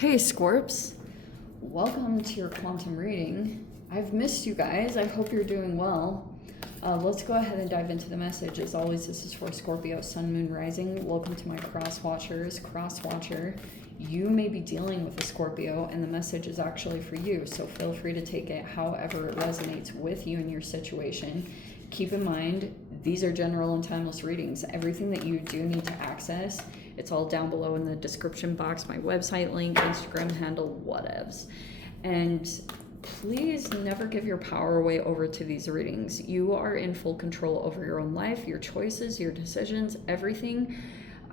Hey Scorps, welcome to your quantum reading. I've missed you guys. I hope you're doing well. Let's go ahead and dive into the message. As always, this is for Scorpio, Sun, Moon, Rising. Welcome to my cross watchers. Cross watcher, you may be dealing with a Scorpio and the message is actually for you. So feel free to take it however it resonates with you and your situation. Keep in mind, these are general and timeless readings. Everything that you do need to access, it's all down below in the description box, my website link, Instagram handle, whatevs. And please never give your power away over to these readings. You are in full control over your own life, your choices, your decisions, everything.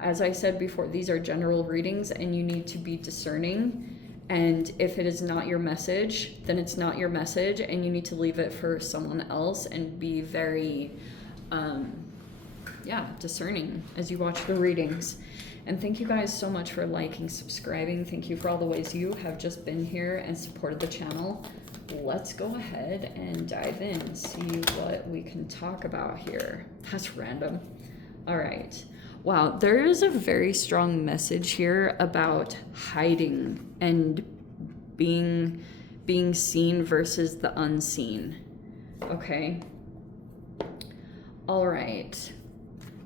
As I said before, these are general readings and you need to be discerning. And if it is not your message, then it's not your message and you need to leave it for someone else and be very, discerning as you watch the readings. And thank you guys so much for liking, subscribing. Thank you for all the ways you have just been here and supported the channel. Let's go ahead and dive in, see what we can talk about here. That's random. All right. Wow, there is a very strong message here about hiding and being seen versus the unseen. Okay. All right.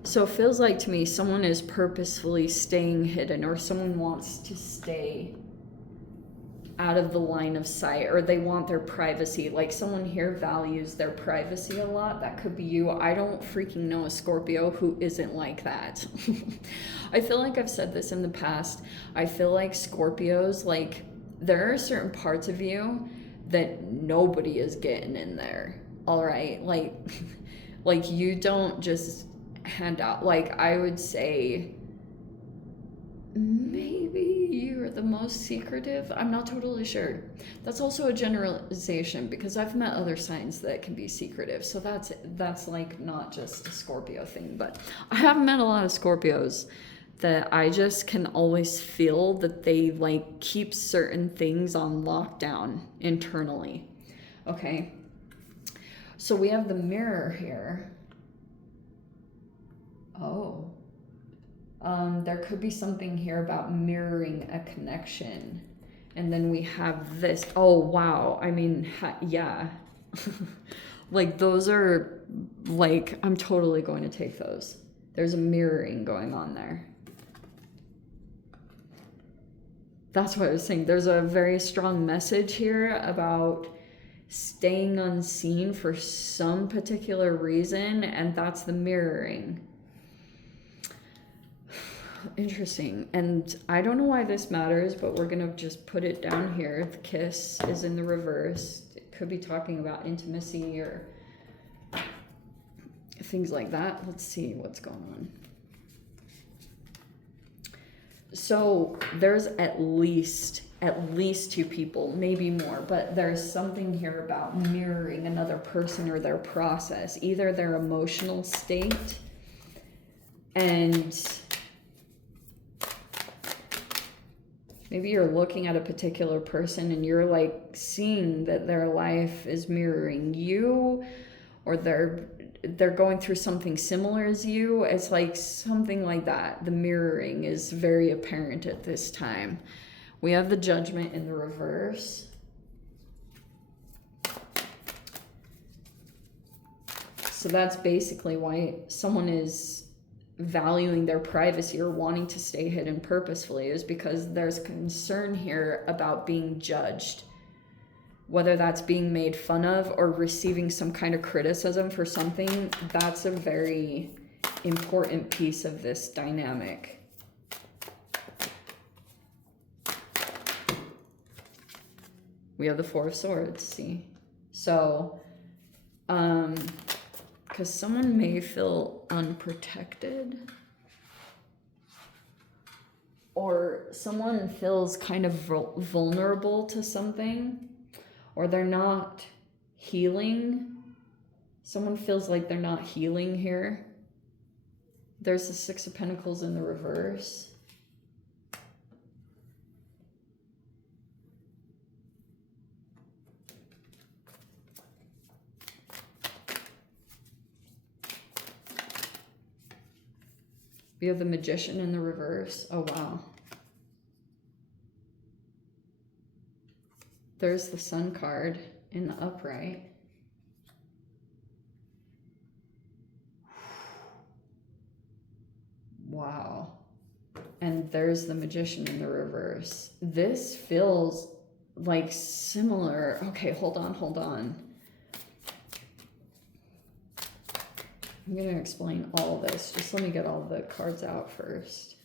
So it feels like to me someone is purposefully staying hidden, or someone wants to stay out of the line of sight, or they want their privacy. Like someone here values their privacy a lot. That could be you. I don't freaking know a Scorpio who isn't like that. I feel like I've said this in the past. I feel like Scorpios, like there are certain parts of you that nobody is getting in there. All right. Like you don't just hand out, like I would say maybe you're the most secretive. I'm not totally sure. That's also a generalization because I've met other signs that can be secretive. So that's like not just a Scorpio thing, but I have met a lot of Scorpios that I just can always feel that they like keep certain things on lockdown internally. Okay. So we have the mirror here. Oh. There could be something here about mirroring a connection. And then we have this. Oh, wow. I mean, yeah. Like, those are, like, I'm totally going to take those. There's a mirroring going on there. That's what I was saying. There's a very strong message here about staying unseen for some particular reason, and that's the mirroring. Interesting. And I don't know why this matters, but we're gonna just put it down here. The kiss is in the reverse. It could be talking about intimacy or things like that. Let's see what's going on. So there's at least two people, maybe more, but there's something here about mirroring another person or their process, either their emotional state and maybe you're looking at a particular person and you're like seeing that their life is mirroring you, or they're going through something similar as you. It's like something like that. The mirroring is very apparent at this time. We have the Judgment in the reverse. So that's basically why someone is valuing their privacy or wanting to stay hidden purposefully, is because there's concern here about being judged, whether that's being made fun of or receiving some kind of criticism for something. That's a very important piece of this dynamic. We have the Four of Swords, see? So, because someone may feel unprotected, or someone feels kind of vulnerable to something, or they're not healing. Someone feels like they're not healing here. There's the Six of Pentacles in the reverse. We have the Magician in the reverse. Oh, wow. There's the Sun card in the upright. Wow. And there's the Magician in the reverse. This feels like similar. Okay, hold on. I'm going to explain all of this. Just let me get all the cards out first.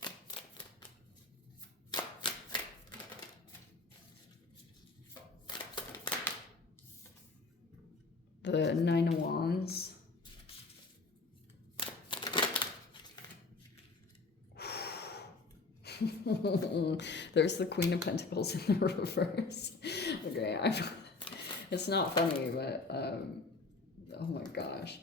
The Nine of Wands. There's the Queen of Pentacles in the reverse. Okay, it's not funny, but oh my gosh.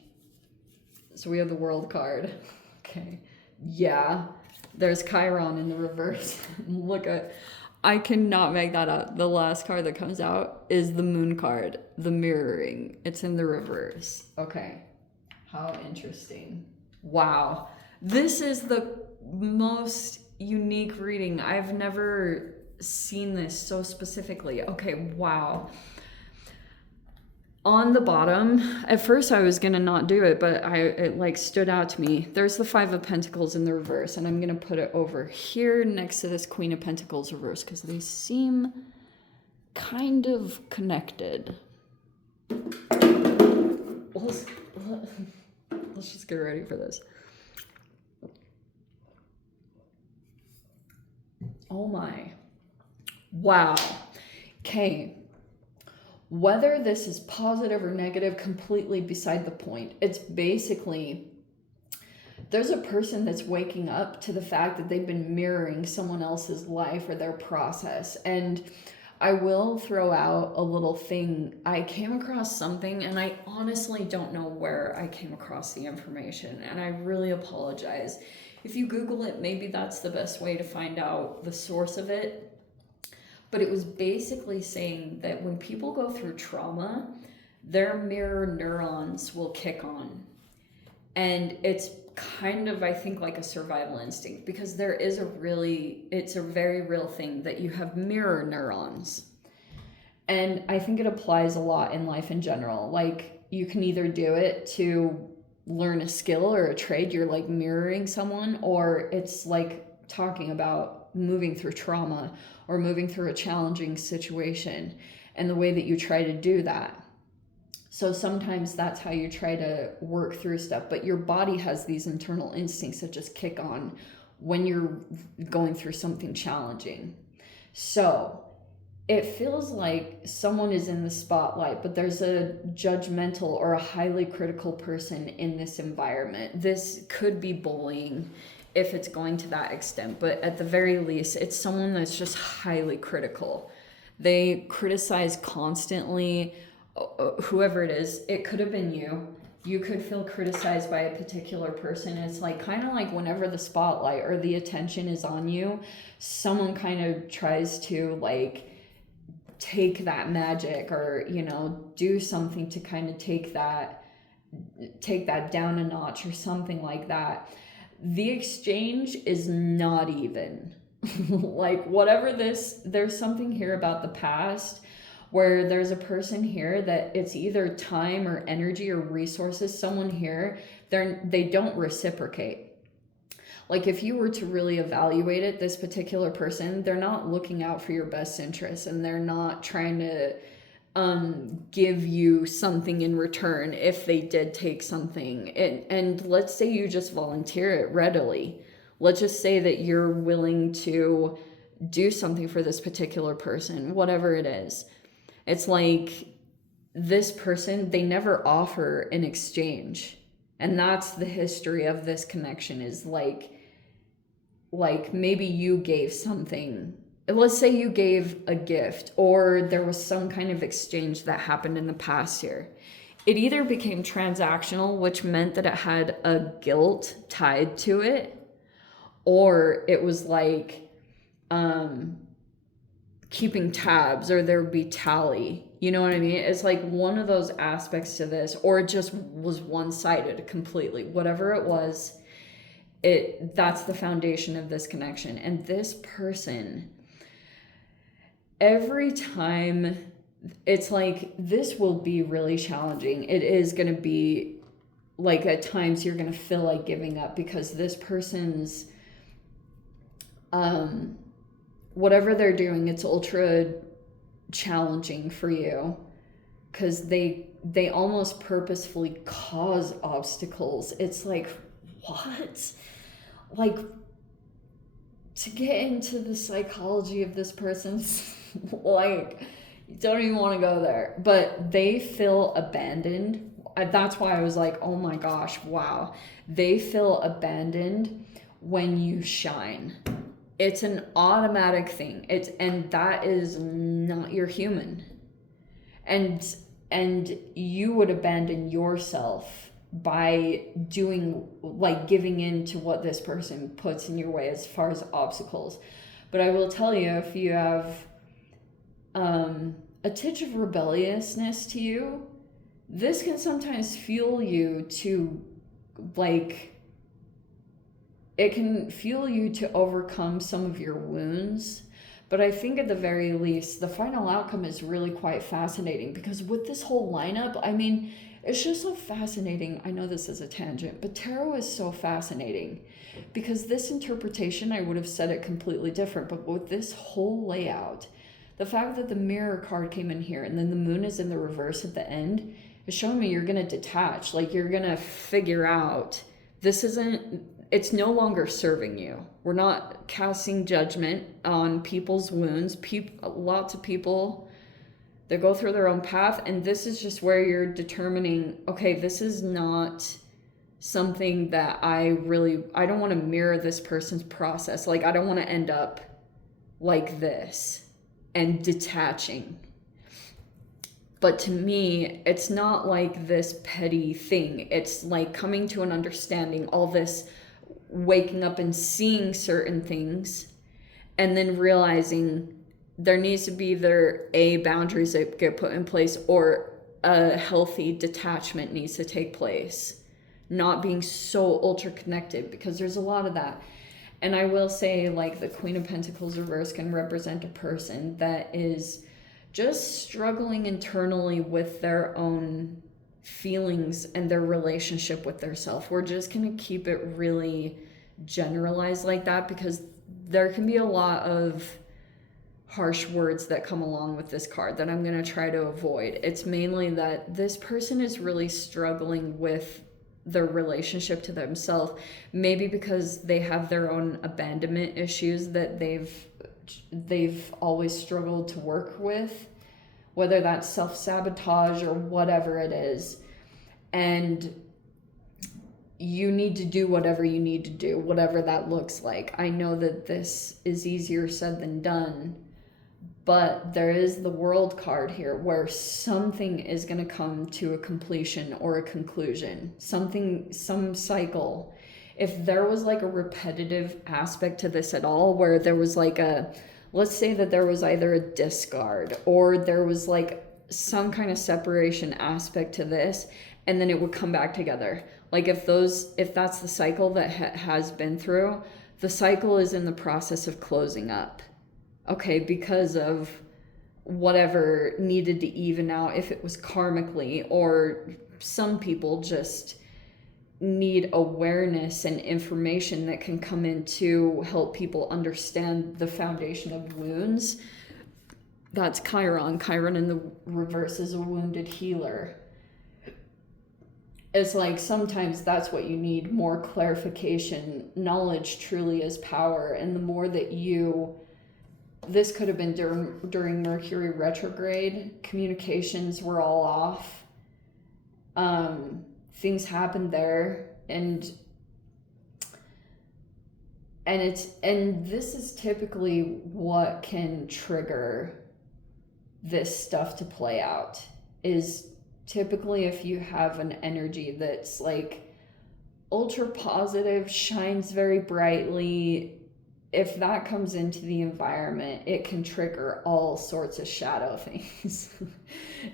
So we have the World card. Okay, yeah, there's Chiron in the reverse. Look at, I cannot make that up. The last card that comes out is the Moon card, the mirroring. It's in the reverse. Okay, how interesting. Wow, this is the most unique reading. I've never seen this so specifically. Okay, wow. On the bottom, at first I was gonna not do it, but it like stood out to me. There's the Five of Pentacles in the reverse, and I'm gonna put it over here next to this Queen of Pentacles reverse because they seem kind of connected. Let's just get ready for this. Oh my. Wow. Okay. Whether this is positive or negative, completely beside the point. It's basically, there's a person that's waking up to the fact that they've been mirroring someone else's life or their process. And I will throw out a little thing. I came across something, and I honestly don't know where I came across the information, and I really apologize. If you Google it, maybe that's the best way to find out the source of it. But it was basically saying that when people go through trauma, their mirror neurons will kick on. And it's kind of, I think, like a survival instinct, because there is it's a very real thing that you have mirror neurons. And I think it applies a lot in life in general. Like, you can either do it to learn a skill or a trade, you're like mirroring someone, or it's like talking about moving through trauma or moving through a challenging situation and the way that you try to do that. So sometimes that's how you try to work through stuff, but your body has these internal instincts that just kick on when you're going through something challenging. So it feels like someone is in the spotlight, but there's a judgmental or a highly critical person in this environment. This could be bullying if it's going to that extent, but at the very least, it's someone that's just highly critical. They criticize constantly, whoever it is. It could have been you. You could feel criticized by a particular person. It's like kind of like whenever the spotlight or the attention is on you, someone kind of tries to like take that magic or, you know, do something to kind of take that down a notch or something like that. The exchange is not even. Like, whatever this, there's something here about the past where there's a person here that it's either time or energy or resources, someone here, they don't reciprocate. Like, if you were to really evaluate it, this particular person, they're not looking out for your best interests, and they're not trying to give you something in return if they did take something. And let's say you just volunteer it readily. Let's just say that you're willing to do something for this particular person, whatever it is. It's like this person, they never offer an exchange. And that's the history of this connection, is like maybe you gave something. Let's say you gave a gift, or there was some kind of exchange that happened in the past here. It either became transactional, which meant that it had a guilt tied to it, or it was like keeping tabs, or there would be tally. You know what I mean? It's like one of those aspects to this, or it just was one-sided completely. Whatever it was, that's the foundation of this connection. And this person, every time it's like, this will be really challenging. It is going to be like, at times you're going to feel like giving up, because this person's, whatever they're doing, it's ultra challenging for you, because they almost purposefully cause obstacles. It's like, what? Like, to get into the psychology of this person's like, you don't even want to go there, but they feel abandoned. That's why I was like, oh my gosh, wow. They feel abandoned when you shine. It's an automatic thing. And that is not your human. And you would abandon yourself by doing, like, giving in to what this person puts in your way as far as obstacles. But I will tell you, if you have a tinge of rebelliousness to you, this can sometimes fuel you to, like, it can fuel you to overcome some of your wounds. But I think at the very least, the final outcome is really quite fascinating, because with this whole lineup, I mean, it's just so fascinating. I know this is a tangent, but tarot is so fascinating, because this interpretation, I would have said it completely different, but with this whole layout, the fact that the mirror card came in here and then the moon is in the reverse at the end is showing me you're going to detach. Like, you're going to figure out, it's no longer serving you. We're not casting judgment on people's wounds. Lots of people, they go through their own path, and this is just where you're determining, okay, this is not something that I don't want to mirror this person's process. Like, I don't want to end up like this and detaching. But to me, it's not like this petty thing. It's like coming to an understanding, all this waking up and seeing certain things, and then realizing there needs to be either boundaries that get put in place, or a healthy detachment needs to take place. Not being so ultra connected, because there's a lot of that. And I will say, like, the Queen of Pentacles reverse can represent a person that is just struggling internally with their own feelings and their relationship with their self. We're just going to keep it really generalized like that, because there can be a lot of harsh words that come along with this card that I'm going to try to avoid. It's mainly that this person is really struggling with their relationship to themselves, maybe because they have their own abandonment issues that they've always struggled to work with, whether that's self-sabotage or whatever it is. And you need to do whatever you need to do, whatever that looks like. I know that this is easier said than done, but there is the World card here, where something is going to come to a completion or a conclusion, some cycle. If there was like a repetitive aspect to this at all, where there was like let's say that there was either a discard or there was like some kind of separation aspect to this, and then it would come back together. Like, if that's the cycle that has been through, the cycle is in the process of closing up. Okay, because of whatever needed to even out, if it was karmically, or some people just need awareness and information that can come in to help people understand the foundation of wounds. That's Chiron. Chiron in the reverse is a wounded healer. It's like, sometimes that's what you need, more clarification. Knowledge truly is power, and the more that this could have been during Mercury retrograde. Communications were all off. Things happened there, and this is typically what can trigger this stuff to play out. Is typically if you have an energy that's like ultra positive, shines very brightly, if that comes into the environment, it can trigger all sorts of shadow things.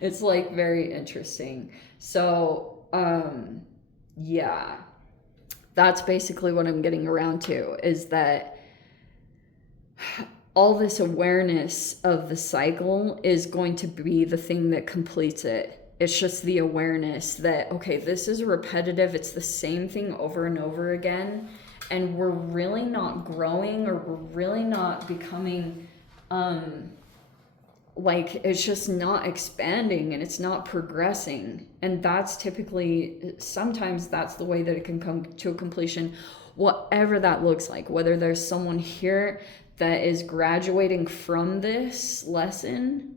It's like very interesting. So, yeah, that's basically what I'm getting around to, is that all this awareness of the cycle is going to be the thing that completes it. It's just the awareness that, okay, this is repetitive. It's the same thing over and over again. And we're really not growing, or we're really not becoming, like, it's just not expanding and it's not progressing. And that's typically, sometimes that's the way that it can come to a completion, whatever that looks like. Whether there's someone here that is graduating from this lesson,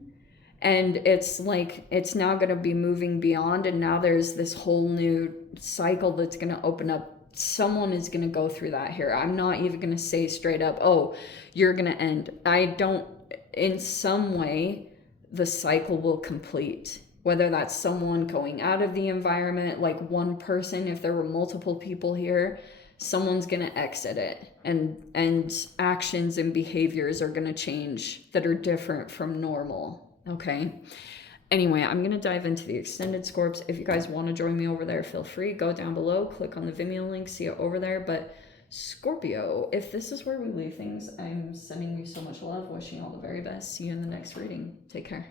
and it's like, it's now going to be moving beyond, and now there's this whole new cycle that's going to open up. Someone is going to go through that here. I'm not even going to say straight up, oh, you're going to end. I don't, in some way, the cycle will complete. Whether that's someone going out of the environment, like one person, if there were multiple people here, someone's going to exit it, and actions and behaviors are going to change that are different from normal. Okay. Anyway, I'm going to dive into the extended Scorps. If you guys want to join me over there, feel free. Go down below, click on the Vimeo link, see it over there. But Scorpio, if this is where we leave things, I'm sending you so much love, wishing you all the very best. See you in the next reading. Take care.